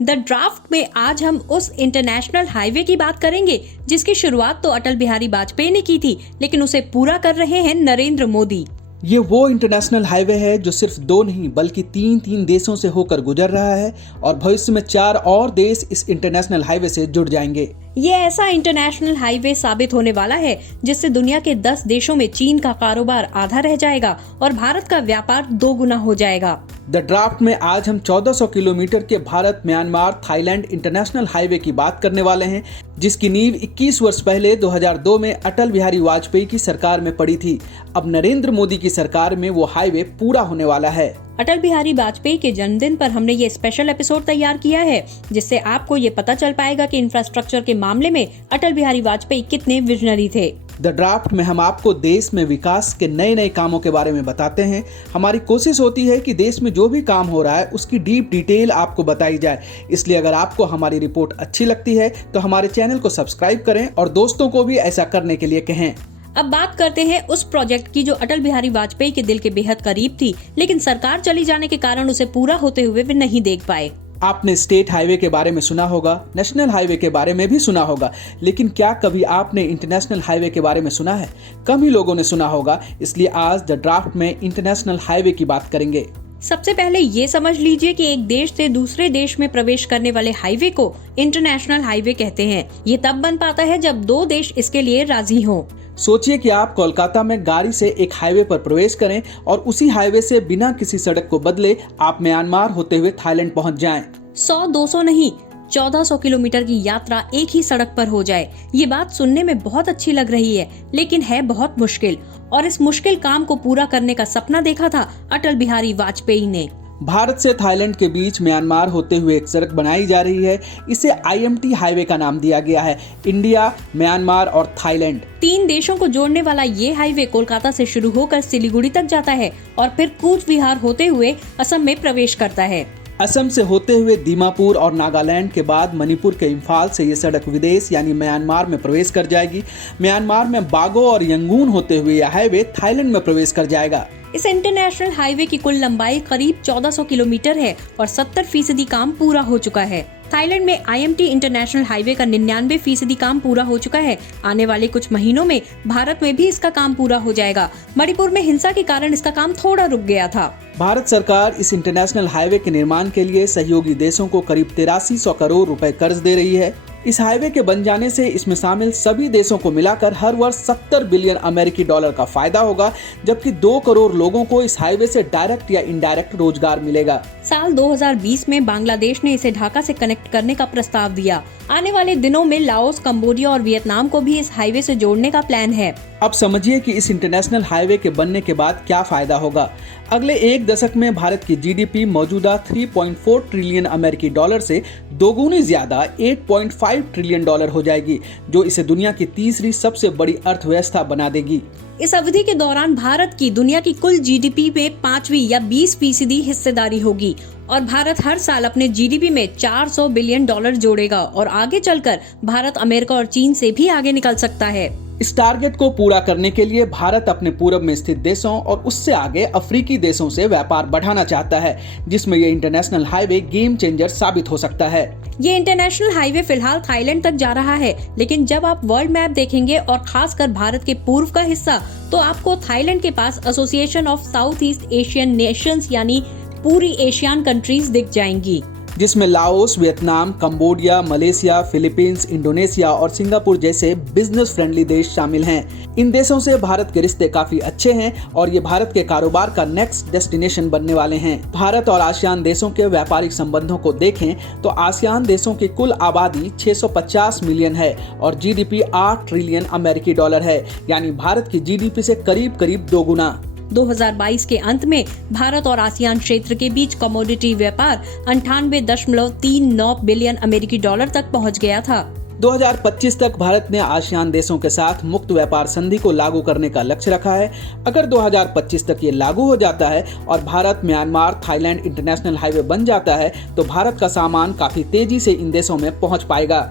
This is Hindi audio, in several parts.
द ड्राफ्ट में आज हम उस इंटरनेशनल हाईवे की बात करेंगे जिसकी शुरुआत तो अटल बिहारी वाजपेयी ने की थी, लेकिन उसे पूरा कर रहे हैं नरेंद्र मोदी। ये वो इंटरनेशनल हाईवे है जो सिर्फ 2 नहीं बल्कि 3 देशों से होकर गुजर रहा है और भविष्य में 4 और देश इस इंटरनेशनल हाईवे से जुड़ जाएंगे। ये ऐसा इंटरनेशनल हाईवे साबित होने वाला है जिससे दुनिया के 10 देशों में चीन का कारोबार आधा रह जाएगा और भारत का व्यापार 2 गुना हो जाएगा। द ड्राफ्ट में आज हम 1400 किलोमीटर के Bharat Myanmar Thailand international highway की बात करने वाले हैं, जिसकी नींव 21 वर्ष पहले 2002 में अटल बिहारी वाजपेयी की सरकार में पड़ी थी। अब नरेंद्र मोदी की सरकार में वो हाईवे पूरा होने वाला है। अटल बिहारी वाजपेयी के जन्मदिन पर हमने ये स्पेशल एपिसोड तैयार किया है, जिससे आपको ये पता चल पाएगा कि इंफ्रास्ट्रक्चर के मामले में अटल बिहारी वाजपेयी कितने विजनरी थे। द ड्राफ्ट में हम आपको देश में विकास के नए कामों के बारे में बताते हैं। हमारी कोशिश होती है कि देश में जो भी काम हो रहा है उसकी डीप डिटेल आपको बताई जाए। इसलिए अगर आपको हमारी रिपोर्ट अच्छी लगती है तो हमारे चैनल को सब्सक्राइब करें और दोस्तों को भी ऐसा करने के लिए कहें। अब बात करते हैं उस प्रोजेक्ट की जो अटल बिहारी वाजपेयी के दिल के बेहद करीब थी, लेकिन सरकार चली जाने के कारण उसे पूरा होते हुए वे नहीं देख पाए। आपने स्टेट हाईवे के बारे में सुना होगा, नेशनल हाईवे के बारे में भी सुना होगा, लेकिन क्या कभी आपने इंटरनेशनल हाईवे के बारे में सुना है? कम ही लोगों ने सुना होगा, इसलिए आज द ड्राफ्ट में इंटरनेशनल हाईवे की बात करेंगे। सबसे पहले ये समझ लीजिए कि एक देश से दूसरे देश में प्रवेश करने वाले हाईवे को इंटरनेशनल हाईवे कहते हैं। ये तब बन पाता है जब 2 देश इसके लिए राजी हों। सोचिए कि आप कोलकाता में गाड़ी से एक हाईवे पर प्रवेश करें और उसी हाईवे से बिना किसी सड़क को बदले आप म्यांमार होते हुए थाईलैंड पहुंच जाएं। 100-200 नहीं, 1400 किलोमीटर की यात्रा एक ही सड़क पर हो जाए। ये बात सुनने में बहुत अच्छी लग रही है, लेकिन है बहुत मुश्किल। और इस मुश्किल काम को पूरा करने का सपना देखा था अटल बिहारी वाजपेयी ने। भारत से थाईलैंड के बीच म्यांमार होते हुए एक सड़क बनाई जा रही है। इसे IMT हाईवे का नाम दिया गया है। इंडिया, म्यांमार और थाईलैंड 3 देशों को जोड़ने वाला ये हाईवे कोलकाता से शुरू होकर सिलीगुड़ी तक जाता है और फिर कूच बिहार होते हुए असम में प्रवेश करता है। असम से होते हुए दीमापुर और नागालैंड के बाद मणिपुर के इम्फाल से ये सड़क विदेश यानी म्यांमार में प्रवेश कर जाएगी। म्यांमार में बागो और यंगून होते हुए यह हाईवे थाईलैंड में प्रवेश कर जाएगा। इस इंटरनेशनल हाईवे की कुल लंबाई करीब 1400 किलोमीटर है और 70% काम पूरा हो चुका है। थाईलैंड में IMT इंटरनेशनल हाईवे का 99% काम पूरा हो चुका है। आने वाले कुछ महीनों में भारत में भी इसका काम पूरा हो जाएगा। मणिपुर में हिंसा के कारण इसका काम थोड़ा रुक गया था। भारत सरकार इस इंटरनेशनल हाईवे के निर्माण के लिए सहयोगी देशों को करीब 8300 करोड़ रुपए कर्ज दे रही है। इस हाईवे के बन जाने से इसमें शामिल सभी देशों को मिलाकर हर वर्ष 70 बिलियन अमेरिकी डॉलर का फायदा होगा, जबकि 2 करोड़ लोगों को इस हाईवे से डायरेक्ट या इनडायरेक्ट रोजगार मिलेगा। साल 2020 में बांग्लादेश ने इसे ढाका से कनेक्ट करने का प्रस्ताव दिया। आने वाले दिनों में लाओस, कंबोडिया और वियतनाम को भी इस हाईवे से जोड़ने का प्लान है। अब समझिए कि इस इंटरनेशनल हाईवे के बनने के बाद क्या फायदा होगा। अगले 1 दशक में भारत की GDP मौजूदा 3.4 ट्रिलियन अमेरिकी डॉलर से दोगुनी ज्यादा 8.5 ट्रिलियन डॉलर हो जाएगी, जो इसे दुनिया की तीसरी सबसे बड़ी अर्थव्यवस्था बना देगी। इस अवधि के दौरान भारत की दुनिया की कुल GDP में 5वीं या 20% हिस्सेदारी होगी और भारत हर साल अपने GDP में 400 बिलियन डॉलर जोड़ेगा और आगे चलकर भारत अमेरिका और चीन से भी आगे निकल सकता है। इस टारगेट को पूरा करने के लिए भारत अपने पूरब में स्थित देशों और उससे आगे अफ्रीकी देशों से व्यापार बढ़ाना चाहता है, जिसमें ये इंटरनेशनल हाईवे गेम चेंजर साबित हो सकता है। ये इंटरनेशनल हाईवे फिलहाल थाईलैंड तक जा रहा है, लेकिन जब आप वर्ल्ड मैप देखेंगे और खासकर भारत के पूर्व का हिस्सा, तो आपको थाईलैंड के पास association of south east Asian nations यानी पूरी एशियान कंट्रीज दिख जाएंगी, जिसमें Laos, Vietnam, Cambodia, Malaysia, Philippines, Indonesia और सिंगापुर जैसे बिजनेस फ्रेंडली देश शामिल हैं। इन देशों से भारत के रिश्ते काफी अच्छे हैं और ये भारत के कारोबार का नेक्स्ट डेस्टिनेशन बनने वाले हैं। भारत और आसियान देशों के व्यापारिक संबंधों को देखें तो आसियान देशों की कुल आबादी 650 मिलियन है और GDP 8 ट्रिलियन अमेरिकी डॉलर है, यानी भारत की GDP से करीब 2 गुना। 2022 के अंत में भारत और आसियान क्षेत्र के बीच कमोडिटी व्यापार 98.39 बिलियन अमेरिकी डॉलर तक पहुंच गया था। 2025 तक भारत ने आसियान देशों के साथ मुक्त व्यापार संधि को लागू करने का लक्ष्य रखा है। अगर 2025 तक ये लागू हो जाता है और Bharat Myanmar Thailand international highway बन जाता है तो भारत का सामान काफी तेजी से इन देशों में पहुंच पाएगा।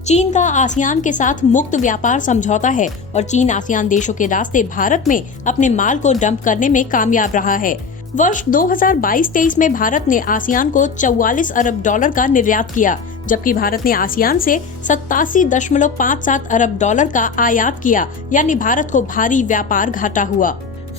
चीन का आसियान के साथ मुक्त व्यापार समझौता है और चीन आसियान देशों के रास्ते भारत में अपने माल को डंप करने में कामयाब रहा है। वर्ष 2022-23 में भारत ने आसियान को 44 अरब डॉलर का निर्यात किया, जबकि भारत ने आसियान से 87.57 अरब डॉलर का आयात किया, यानी भारत को भारी व्यापार घाटा हुआ।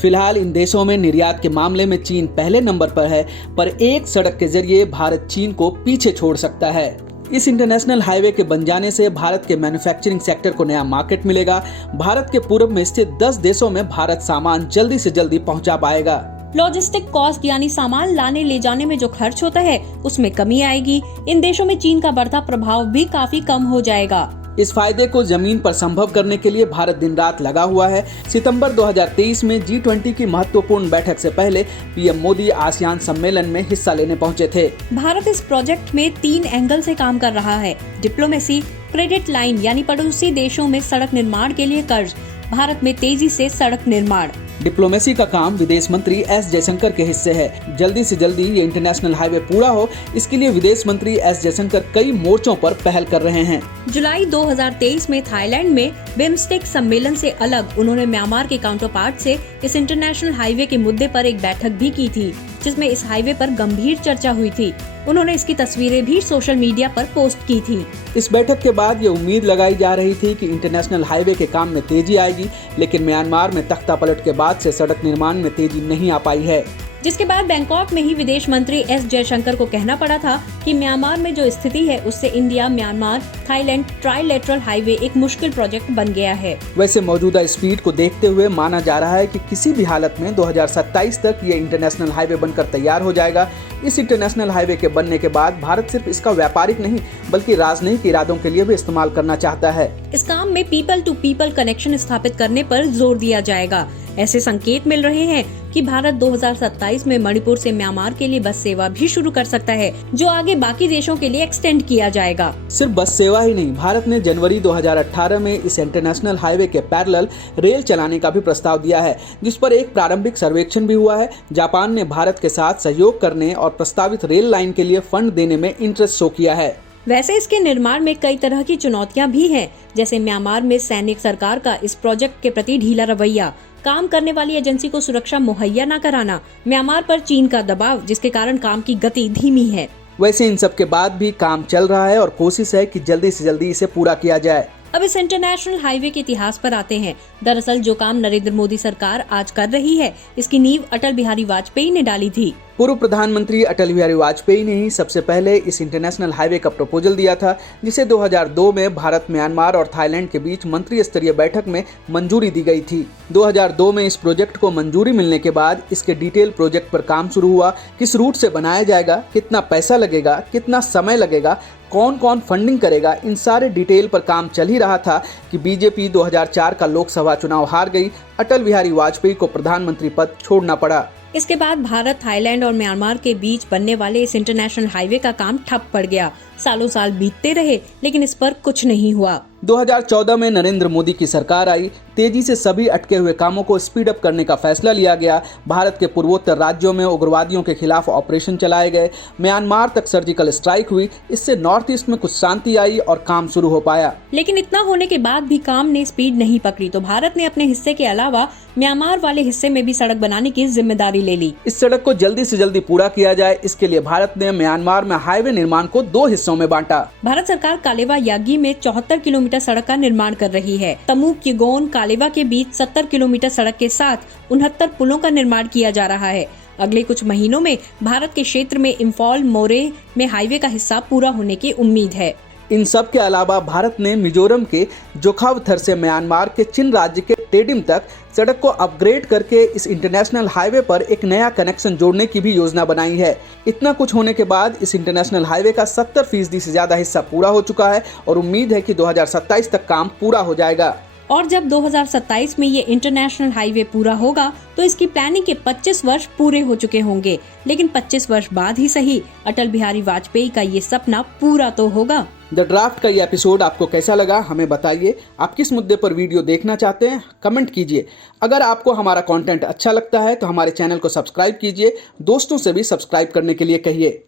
फिलहाल इन देशों में निर्यात के मामले में चीन पहले नंबर पर है, पर एक सड़क के जरिए भारत चीन को पीछे छोड़ सकता है। इस इंटरनेशनल हाईवे के बन जाने से भारत के मैन्युफैक्चरिंग सेक्टर को नया मार्केट मिलेगा। भारत के पूर्व में स्थित 10 देशों में भारत सामान जल्दी से जल्दी पहुंचा पाएगा। लॉजिस्टिक कॉस्ट यानी सामान लाने ले जाने में जो खर्च होता है उसमें कमी आएगी। इन देशों में चीन का बढ़ता प्रभाव भी काफी कम हो जाएगा। इस फायदे को जमीन पर संभव करने के लिए भारत दिन रात लगा हुआ है। सितंबर 2023 में G20 की महत्वपूर्ण बैठक से पहले पीएम मोदी आसियान सम्मेलन में हिस्सा लेने पहुंचे थे। भारत इस प्रोजेक्ट में 3 एंगल से काम कर रहा है। डिप्लोमेसी, क्रेडिट लाइन यानी पड़ोसी देशों में सड़क निर्माण के लिए कर्ज, भारत में तेजी से सड़क निर्माण। डिप्लोमेसी का काम विदेश मंत्री एस जयशंकर के हिस्से है। जल्दी से जल्दी ये इंटरनेशनल हाईवे पूरा हो, इसके लिए विदेश मंत्री एस जयशंकर कई मोर्चों पर पहल कर रहे हैं। जुलाई 2023 में थाईलैंड में बिम्स्टेक सम्मेलन से अलग उन्होंने म्यांमार के काउंटर पार्ट से इस इंटरनेशनल हाईवे के मुद्दे पर एक बैठक भी की थी, जिसमें इस हाईवे पर गंभीर चर्चा हुई थी। उन्होंने इसकी तस्वीरें भी सोशल मीडिया पर पोस्ट की थी। इस बैठक के बाद ये उम्मीद लगाई जा रही थी कि इंटरनेशनल हाईवे के काम में तेजी आएगी, लेकिन म्यांमार में तख्तापलट के बाद से सड़क निर्माण में तेजी नहीं आ पाई है, जिसके बाद बैंकॉक में ही विदेश मंत्री एस जयशंकर को कहना पड़ा था कि म्यांमार में जो स्थिति है उससे India Myanmar Thailand trilateral highway एक मुश्किल प्रोजेक्ट बन गया है। वैसे मौजूदा स्पीड को देखते हुए माना जा रहा है कि किसी भी हालत में 2027 तक ये इंटरनेशनल हाईवे बनकर तैयार हो जाएगा। इस इंटरनेशनल हाईवे के बनने के बाद भारत सिर्फ इसका व्यापारिक नहीं बल्कि राजनयिक इरादों के लिए भी इस्तेमाल करना चाहता है। इस काम में पीपल टू पीपल कनेक्शन स्थापित करने पर जोर दिया जाएगा। ऐसे संकेत मिल रहे हैं कि भारत 2027 में मणिपुर से म्यांमार के लिए बस सेवा भी शुरू कर सकता है, जो आगे बाकी देशों के लिए एक्सटेंड किया जाएगा। सिर्फ बस सेवा ही नहीं, भारत ने जनवरी 2018 में इस इंटरनेशनल हाईवे के पैरेलल रेल चलाने का भी प्रस्ताव दिया है, जिस पर एक प्रारंभिक सर्वेक्षण भी हुआ है। जापान ने भारत के साथ सहयोग करने और प्रस्तावित रेल लाइन के लिए फंड देने में इंटरेस्ट शो किया है। वैसे इसके निर्माण में कई तरह की चुनौतियां भी हैं, जैसे म्यांमार में सैनिक सरकार का इस प्रोजेक्ट के प्रति ढीला रवैया, काम करने वाली एजेंसी को सुरक्षा मुहैया न कराना, म्यांमार पर चीन का दबाव, जिसके कारण काम की गति धीमी है। वैसे इन सब के बाद भी काम चल रहा है और कोशिश है कि जल्दी से जल्दी इसे पूरा किया जाए। अब इस इंटरनेशनल हाईवे के इतिहास पर आते हैं। दरअसल जो काम नरेंद्र मोदी सरकार आज कर रही है, इसकी नींव अटल बिहारी वाजपेयी ने डाली थी। पूर्व प्रधानमंत्री अटल बिहारी वाजपेयी ने ही सबसे पहले इस इंटरनेशनल हाईवे का प्रपोजल दिया था, जिसे 2002 में भारत, म्यांमार और थाईलैंड के बीच मंत्री स्तरीय बैठक में मंजूरी दी गई थी। 2002 में इस प्रोजेक्ट को मंजूरी मिलने के बाद इसके डिटेल प्रोजेक्ट पर काम शुरू हुआ। किस रूट से बनाया जाएगा, कितना पैसा लगेगा, कितना समय लगेगा, कौन कौन फंडिंग करेगा, इन सारे डिटेल पर काम चल ही रहा था कि बीजेपी 2004 का लोकसभा चुनाव हार गई। अटल बिहारी वाजपेयी को प्रधानमंत्री पद छोड़ना पड़ा। इसके बाद भारत, थाईलैंड और म्यांमार के बीच बनने वाले इस इंटरनेशनल हाईवे का काम ठप पड़ गया। सालों साल बीतते रहे, लेकिन इस पर कुछ नहीं हुआ। 2014 में नरेंद्र मोदी की सरकार आई। तेजी से सभी अटके हुए कामों को स्पीड अप करने का फैसला लिया गया। भारत के पूर्वोत्तर राज्यों में उग्रवादियों के खिलाफ ऑपरेशन चलाए गए। म्यांमार तक सर्जिकल स्ट्राइक हुई। इससे नॉर्थ ईस्ट में कुछ शांति आई और काम शुरू हो पाया। लेकिन इतना होने के बाद भी काम ने स्पीड नहीं पकड़ी, तो भारत ने अपने हिस्से के अलावा म्यांमार वाले हिस्से में भी सड़क बनाने की जिम्मेदारी ले ली। इस सड़क को जल्दी से जल्दी पूरा किया जाए, इसके लिए भारत ने म्यांमार में हाईवे निर्माण को 2 हिस्सों में बांटा। भारत सरकार कालेवा यागी में 74 किलोमीटर सड़क का निर्माण कर रही है। तमू किगोन कालेवा के बीच 70 किलोमीटर सड़क के साथ 69 पुलों का निर्माण किया जा रहा है। अगले कुछ महीनों में भारत के क्षेत्र में इम्फॉल मोरे में हाईवे का हिस्सा पूरा होने की उम्मीद है। इन सब के अलावा भारत ने मिजोरम के जोखावथर से म्यांमार के चिन राज्य के टेडिम तक सड़क को अपग्रेड करके इस इंटरनेशनल हाईवे पर एक नया कनेक्शन जोड़ने की भी योजना बनाई है। इतना कुछ होने के बाद इस इंटरनेशनल हाईवे का 70% से ज्यादा हिस्सा पूरा हो चुका है और उम्मीद है कि 2027 तक काम पूरा हो जाएगा। और जब 2027 में ये इंटरनेशनल हाईवे पूरा होगा तो इसकी प्लानिंग के 25 वर्ष पूरे हो चुके होंगे। लेकिन 25 वर्ष बाद ही सही, अटल बिहारी वाजपेयी का ये सपना पूरा तो होगा। द ड्राफ्ट का ये एपिसोड आपको कैसा लगा हमें बताइए। आप किस मुद्दे पर वीडियो देखना चाहते हैं कमेंट कीजिए। अगर आपको हमारा कंटेंट अच्छा लगता है तो हमारे चैनल को सब्सक्राइब कीजिए। दोस्तों से भी सब्सक्राइब करने के लिए कहिए।